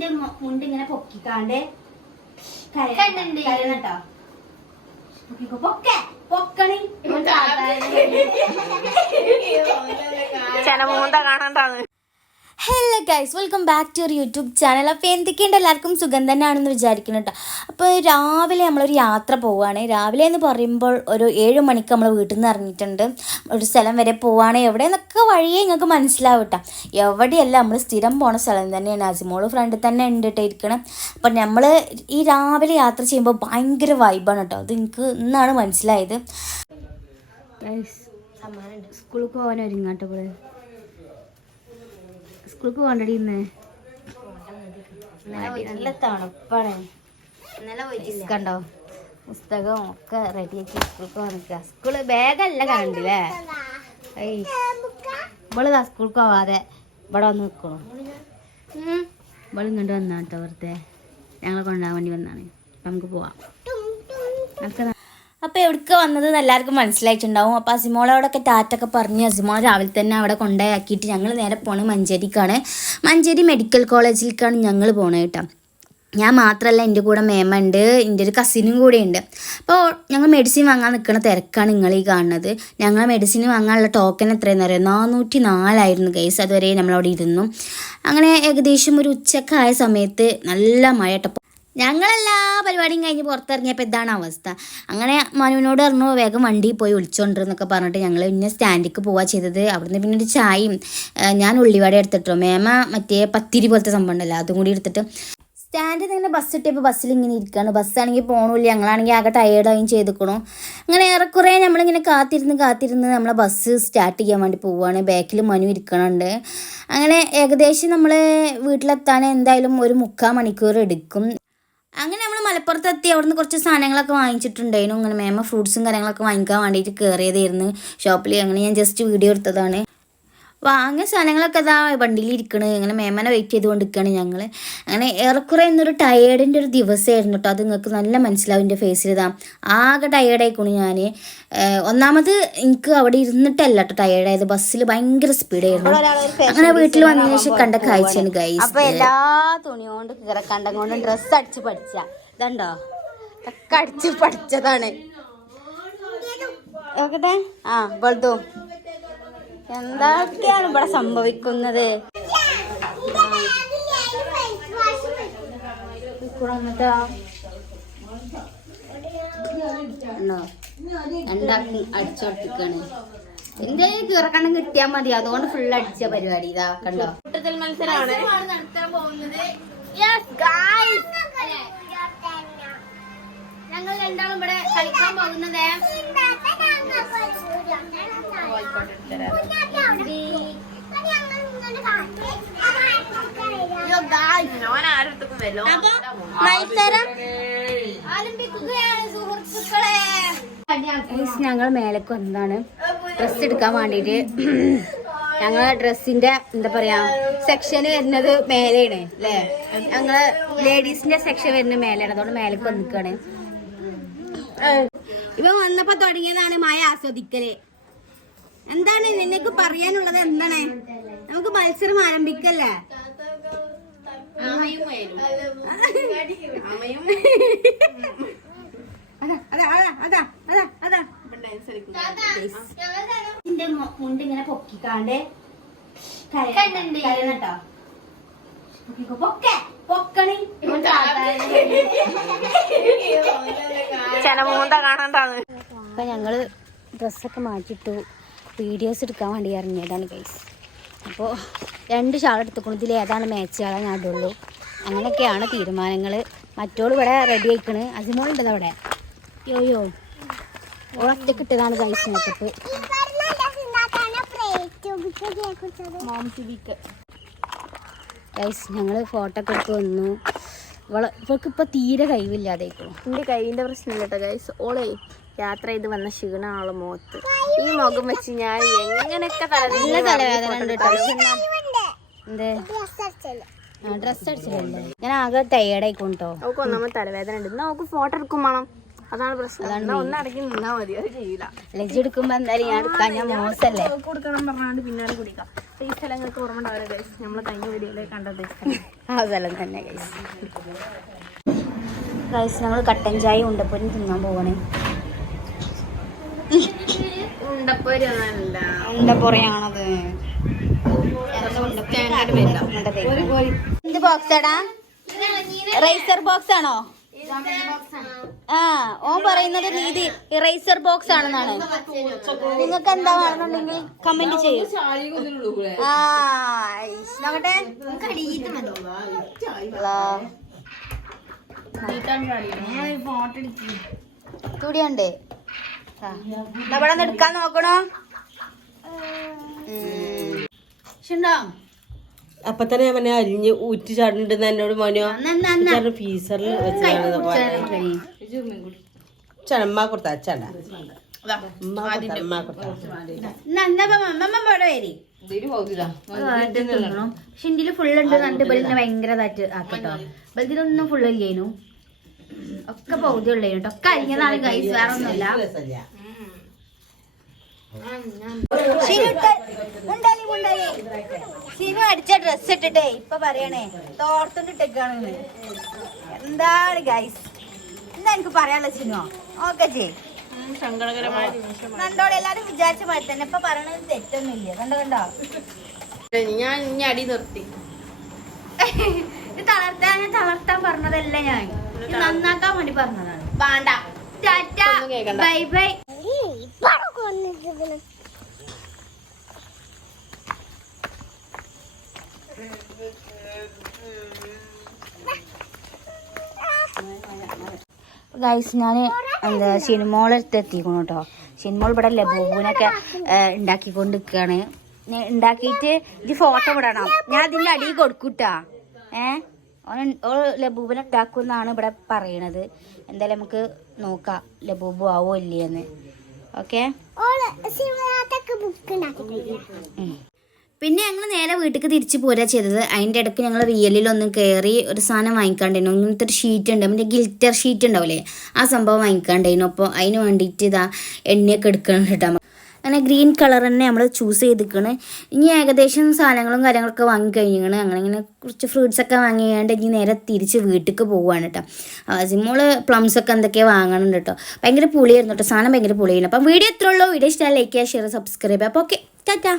നിന്റെ മുണ്ട് ഇങ്ങനെ പൊക്കിക്കാണ്ട് കേട്ടോ. പൊക്കണി ചെനമൂന്ത കാണണ്ടാന്ന്. Hello guys, welcome back to your YouTube channel. അപ്പോൾ എന്തൊക്കെയുണ്ട്, എല്ലാവർക്കും സുഖം തന്നെയാണെന്ന് വിചാരിക്കുന്നു കേട്ടോ. അപ്പോൾ രാവിലെ നമ്മളൊരു യാത്ര പോവുകയാണ്. രാവിലെ എന്ന് പറയുമ്പോൾ ഒരു 7 മണിക്ക് നമ്മൾ വീട്ടിൽ നിന്ന് ഇറങ്ങിയിട്ടുണ്ട്. ഒരു സ്ഥലം വരെ പോവുകയാണ്. എവിടെയെന്നൊക്കെ വഴിയേ നിങ്ങൾക്ക് മനസ്സിലാവും കേട്ടോ. എവിടെയല്ല, നമ്മൾ സ്ഥിരം പോണ സ്ഥലം തന്നെയാണ്. അസിമോള് ഫ്രണ്ടിൽ തന്നെ ഉണ്ട് കേട്ടോ ഇരിക്കണം. അപ്പം നമ്മൾ ഈ രാവിലെ യാത്ര ചെയ്യുമ്പോൾ ഭയങ്കര വൈബാണ് കേട്ടോ. അത് എനിക്ക് ഇന്നാണ് മനസ്സിലായത്. സ്കൂളിൽ പോകാൻ ഒരുങ്ങാട്ടോ. ഇപ്പോൾ സ്കൂൾക്ക് പോകണ്ടടി ഇന്ന്. നല്ല തണുപ്പാണ്. കണ്ടോ, പുസ്തകം ഒക്കെ റെഡിയാക്കി സ്കൂൾക്ക് പോകാൻ നിൽക്കുക. സ്കൂള് ബാഗല്ല കണ്ടില്ലേ. ഇവളിതാ സ്കൂൾക്ക് പോവാതെ ഇവിടെ വന്ന് നിൽക്കണു. ഇവളും ഇങ്ങോട്ട് വന്നാ കേട്ടോ. വെറുതെ ഞങ്ങളെ കൊണ്ടുപോകാൻ വേണ്ടി വന്നാണ്. അപ്പം നമുക്ക് പോവാം. നമുക്ക് അപ്പോൾ എവിടേക്ക് വന്നത് എല്ലാവർക്കും മനസ്സിലായിട്ടുണ്ടാവും. അപ്പോൾ അസിമോളോടൊക്കെ ടാറ്റൊക്കെ പറഞ്ഞ് അസിമോൾ രാവിലെ തന്നെ അവിടെ കൊണ്ടുപോയാക്കിയിട്ട് ഞങ്ങൾ നേരെ പോണത് മഞ്ചേരിക്കാണ്. മഞ്ചേരി മെഡിക്കൽ കോളേജിലേക്കാണ് ഞങ്ങൾ പോണത് കേട്ടോ. ഞാൻ മാത്രമല്ല, എൻ്റെ കൂടെ മേമ ഉണ്ട്, എൻ്റെ ഒരു കസിനും കൂടെ ഉണ്ട്. അപ്പോൾ ഞങ്ങൾ മെഡിസിൻ വാങ്ങാൻ നിൽക്കുന്ന തിരക്കാണ് നിങ്ങൾ ഈ കാണുന്നത്. ഞങ്ങൾ മെഡിസിൻ വാങ്ങാനുള്ള ടോക്കൺ എത്രയെന്ന് അറിയാം, 404 ഗൈസ്. അതുവരെ നമ്മളവിടെ ഇരുന്നു. അങ്ങനെ ഏകദേശം ഒരു ഉച്ചക്കായ സമയത്ത് നല്ല മഴ കേട്ടോ. ഞങ്ങളെല്ലാ പരിപാടിയും കഴിഞ്ഞ് പുറത്തിറങ്ങിയപ്പോൾ ഇതാണ് അവസ്ഥ. അങ്ങനെ മനുവിനോട് പറഞ്ഞു വേഗം വണ്ടിയിൽ പോയി വിളിച്ചോണ്ടിരുന്നൊക്കെ പറഞ്ഞിട്ട് ഞങ്ങൾ പിന്നെ സ്റ്റാൻഡിലേക്ക് പോവുക ചെയ്തത്. അവിടുന്ന് പിന്നെ ഒരു ചായയും ഞാൻ ഉള്ളിവട എടുത്തിട്ടോ, മേമ മറ്റേ പത്തിരി പോലത്തെ സംഭവം ഉണ്ടല്ലോ അതും കൂടി എടുത്തിട്ട് സ്റ്റാൻഡിൽ നിന്ന് ബസ് ഇട്ടിയപ്പോൾ ബസ്സിൽ ഇങ്ങനെ ഇരിക്കുകയാണ്. ബസ്സാണെങ്കിൽ പോകണില്ല, ഞങ്ങളാണെങ്കിൽ ആകെ ടയേർഡായും ചെയ്തിക്കണു. അങ്ങനെ ഏറെക്കുറെ നമ്മളിങ്ങനെ കാത്തിരുന്ന് നമ്മളെ ബസ് സ്റ്റാർട്ട് ചെയ്യാൻ വേണ്ടി പോവുകയാണ്. ബാക്കിൽ മനു ഇരിക്കണുണ്ട്. അങ്ങനെ ഏകദേശം നമ്മൾ വീട്ടിലെത്താൻ എന്തായാലും ഒരു 3/4 മണിക്കൂർ എടുക്കും. അങ്ങനെ നമ്മൾ മലപ്പുറത്തെത്തി. അവിടുന്ന് കുറച്ച് സാധനങ്ങളൊക്കെ വാങ്ങിച്ചിട്ടുണ്ടായിരുന്നു. അങ്ങനെ മേമ ഫ്രൂട്ട്സും കാര്യങ്ങളൊക്കെ വാങ്ങിക്കാൻ വേണ്ടിയിട്ട് കയറിയതായിരുന്നു ഷോപ്പിൽ. അങ്ങനെ ഞാൻ ജസ്റ്റ് വീഡിയോ എടുത്തതാണ്. വാങ്ങിയ സാധനങ്ങളൊക്കെ ഇതാ വണ്ടിയിൽ ഇരിക്കണ്. അങ്ങനെ മേമനെ വെയിറ്റ് ചെയ്തുകൊണ്ടിരിക്കുകയാണ് ഞങ്ങൾ. അങ്ങനെ ഏറെക്കുറെ ഇന്നൊരു ടയേർഡിൻ്റെ ഒരു ദിവസമായിരുന്നു കേട്ടോ. അത് നിങ്ങൾക്ക് നല്ല മനസ്സിലാവും എൻ്റെ ഫേസിൽ. ഇതാ ആകെ ടയേർഡായിക്കണു ഞാൻ. ഒന്നാമത് എനിക്ക് അവിടെ ഇരുന്നിട്ടല്ല കേട്ടോ ടയേർഡായത്, ബസ്സിൽ ഭയങ്കര സ്പീഡായിരുന്നു. അങ്ങനെ വീട്ടിൽ വന്നതിന് ശേഷം കണ്ട കാഴ്ചയാണ് ഗൈസ്. അപ്പൊ എല്ലാ തുണി കൊണ്ട് കണ്ടം കൊണ്ട് ഡ്രസ്സ് അടിച്ച് പഠിച്ച ഇതുണ്ടോ, ഒക്കെ അടിച്ച് പഠിച്ചതാണ്. നോക്കട്ടെ, വെളുതും എന്തൊക്കെയാണ് ഇവിടെ സംഭവിക്കുന്നത്. രണ്ടാക്കും അടിച്ചോട്ടിക്കാണ്. എന്തെങ്കിലും കീറക്കണ്ണം കിട്ടിയാൽ മതി, അതുകൊണ്ട് ഫുൾ അടിച്ച പരിപാടി. ഇതാ കണ്ടോ, കൂട്ടത്തിൽ മത്സരമാണ് നടത്താൻ പോകുന്നത്. ഞങ്ങൾ രണ്ടാളും ഇവിടെ കളിക്കാൻ പോകുന്നത് മത്സരം ആരംഭിക്കുകയാണ് സുഹൃത്തുക്കളെ. ഞങ്ങൾ മേലേക്ക് വന്നതാണ് ഡ്രസ്സ് എടുക്കാൻ വേണ്ടിയിട്ട്. ഞങ്ങളെ ഡ്രസ്സിന്റെ എന്താ പറയാ സെക്ഷന് വരുന്നത് മേലെയാണ് അല്ലേ. ഞങ്ങള് ലേഡീസിന്റെ സെക്ഷൻ വരുന്നത് മേലെയാണ്, അതുകൊണ്ട് മേലേക്ക് വന്നിക്കാണ്. ഇവ വന്നപ്പോ തുടങ്ങിയതാണ് മഴ ആസ്വദിക്കല്. എന്താണ് നിനക്ക് പറയാനുള്ളത്? എന്താണ്, നമുക്ക് മത്സരം ആരംഭിക്കല്ലേ? മുണ്ട് ഇങ്ങനെ പൊക്കിക്കാണ്ട് കേട്ടോ. പൊക്കണി ചെനമൂന്ത കാണണ്ടാന്ന്. അപ്പം ഞങ്ങൾ ഡ്രസ്സൊക്കെ മാറ്റിയിട്ടു വീഡിയോസ് എടുക്കാൻ വേണ്ടി ഇറങ്ങിയതാണ് ഗൈസ്. അപ്പോൾ 2 ഷാൾ എടുത്തുക്കണം. ഇതിൽ ഏതാണ് മാച്ച് ഷാളെ ഞാൻ ഇടുള്ളൂ. അങ്ങനെയൊക്കെയാണ് തീരുമാനങ്ങൾ. മറ്റോൾ ഇവിടെ റെഡി ആയിക്കണ്. അസിമോളുണ്ടല്ലോ അവിടെ. യോയോ ഒറ്റക്ക് ഇട്ടതാണ് ഗൈസ് മേക്കപ്പ്. ഗൈസ് ഞങ്ങൾ ഫോട്ടോ ഒക്കെ എടുത്ത് വന്നു. ഇവൾക്കിപ്പോൾ തീരെ കഴിവില്ലാതായിക്കോളും. എൻ്റെ കൈയിൻ്റെ പ്രശ്നമില്ല കേട്ടോ ഗൈസ്. ഓളെ യാത്ര ചെയ്ത് വന്ന ക്ഷീണമുള്ള മുഖത്ത് ഈ മുഖം വെച്ച് ഞാൻ എങ്ങനെയൊക്കെ തലവേദന ഉണ്ട് കേട്ടോ. എന്തേ ഡ്രസ്സ് അടിച്ചില്ലേ? ഞാൻ ആകെ ടയേർഡായിക്കോട്ടോ. അവൾക്ക് ഒന്നാമത് തലവേദന ഉണ്ട്. എന്നാൽ അവൾക്ക് ഫോട്ടോ എടുക്കും വേണം. അതാണ് പ്രശ്നം. ഒന്നടക്കി നിന്നാ മതി, അത് ചെയ്യില്ല. ലജ്ജ എടുക്കുമ്പോ എന്തായാലും ഞാൻ എടുക്കാൻ, ഞാൻ മോശല്ലേ കൊടുക്കണം പറഞ്ഞാണ്ട് പിന്നാലെ കുടിക്കാം. ഈ സ്ഥലങ്ങൾക്ക് ഓർമ്മ ഉണ്ടാവില്ല ഗൈസ്, നമ്മൾ കഴിഞ്ഞ വീഡിയോയിൽ കണ്ടത് ആ സ്ഥലം തന്നെ ഗൈസ്. ഗൈസ് ഞങ്ങൾ കട്ടൻ ചായ ഉണ്ടപ്പോഴും തിന്നാൻ പോകണേ. ഉണ്ടപ്പൊറയാണത്. എന്ത് ബോക്സാടാ? റൈസർ ബോക്സ് ആണോ? ആ ഓൻ പറയുന്നത് നീതി ഇറൈസർ ബോക്സ് ആണെന്നാണ്. നിങ്ങൾക്ക് എന്താ വേണമെന്നുണ്ടെങ്കിൽ കമന്റ് ചെയ്യൂ. ആ നോക്കട്ടെ. തുടിയുണ്ട്. ഇവിടെ നിന്ന് എടുക്കാൻ നോക്കണോ? അപ്പൊ തന്നെ ഞാൻ പറഞ്ഞ അരിഞ്ഞ് ഊറ്റി ചാടുന്നുണ്ടെന്ന് എന്നോട് മോനോ ഫീസറിൽ വെച്ചമ്മ കൊടുത്ത അച്ഛണ്ട ഷിൻഡില് ഫുള്ളുണ്ട് കണ്ട് ബലിനെ ഭയങ്കര ഇതായിട്ട് ആക്കട്ടോ. ബലിതൊന്നും ഫുള്ളില്ലേനു, ഒക്കെ പൗതി ഉള്ളേനു കേട്ടോ. ഒക്കെ അരിഞ്ഞതാണ് ഗൈസ്, വേറെ ഒന്നുമില്ല. സിനു അടിച്ച ഡ്രസ് ഇട്ടിട്ടേ ഇപ്പൊ പറയണേ തോർത്തുണ്ടിട്ടേക്കാണ്. എന്താണ് ഗൈസ് എന്താ എനിക്ക് പറയാനുള്ള സിനു? ഓക്കെ ചെയ്. കണ്ടോടെ എല്ലാരും വിചാരിച്ച പോലെ തന്നെ ഇപ്പൊ പറയണത് തെറ്റൊന്നുമില്ല. കണ്ടോ ഞാൻ ഇനി അടി നിർത്തി. ഇത് തളർത്താൻ പറഞ്ഞതല്ല, ഞാൻ നന്നാക്കാൻ വേണ്ടി പറഞ്ഞതാണ്. വേണ്ട, ടാറ്റ ബൈ ബൈ. ഗൈസ് ഞാൻ എന്താ സിനിമോളടുത്ത് എത്തിക്കണം കേട്ടോ. സിനിമോൾ ഇവിടെ ലബൂബിനൊക്കെ ഉണ്ടാക്കിക്കൊണ്ട് നിൽക്കുകയാണ്. ഉണ്ടാക്കിയിട്ട് ഇത് ഫോട്ടോ വിടണം, ഞാൻ അതിൻ്റെ അടിയിൽ കൊടുക്കൂട്ടാ. ലബൂബിനെ ഉണ്ടാക്കുമെന്നാണ് ഇവിടെ പറയണത്. എന്തായാലും നമുക്ക് നോക്കാം ലബൂബു ആവോ ഇല്ലയെന്ന്. ഓക്കെ, പിന്നെ ഞങ്ങൾ നേരെ വീട്ടിലേക്ക് തിരിച്ച് പോരാ ചെയ്തത്. അതിൻ്റെ ഇടയ്ക്ക് ഞങ്ങൾ റിയലിലൊന്ന് കയറി ഒരു സാധനം വാങ്ങിക്കാണ്ടായിരുന്നു. ഇങ്ങനത്തെ ഒരു ഷീറ്റ് ഉണ്ട്, മറ്റേ ഗിൽറ്റർ ഷീറ്റ് ഉണ്ടാവില്ലേ, ആ സംഭവം വാങ്ങിക്കാണ്ടായിരുന്നു. അപ്പോൾ അതിന് വേണ്ടിയിട്ട് ഇതാ എണ്ണയൊക്കെ എടുക്കണം കേട്ടോ. അങ്ങനെ ഗ്രീൻ കളർ തന്നെ നമ്മൾ ചൂസ് ചെയ്തിരിക്കണ്. ഇനി ഏകദേശം സാധനങ്ങളും കാര്യങ്ങളൊക്കെ വാങ്ങിക്കഴിഞ്ഞാണ്. അങ്ങനെ ഇങ്ങനെ കുറച്ച് ഫ്രൂട്ട്സൊക്കെ വാങ്ങിയാണ്ട് ഇനി നേരെ തിരിച്ച് വീട്ടിലേക്ക് പോവുകയാണ് കേട്ടോ. സിമോള് പ്ലംസൊക്കെ എന്തൊക്കെയാണ് വാങ്ങണം കേട്ടോ. ഭയങ്കര പുളിയായിരുന്നു കേട്ടോ, സാധനം ഭയങ്കര പുളിയായിരുന്നു. അപ്പം വീഡിയോ എത്ര ഉള്ളൂ? വീഡിയോ ഇഷ്ടമായി ലൈക്ക് ചെയ്യുക, ഷെയർ, സബ്സ്ക്രൈബ്. അപ്പോൾ ഓക്കെ, ടാറ്റാ.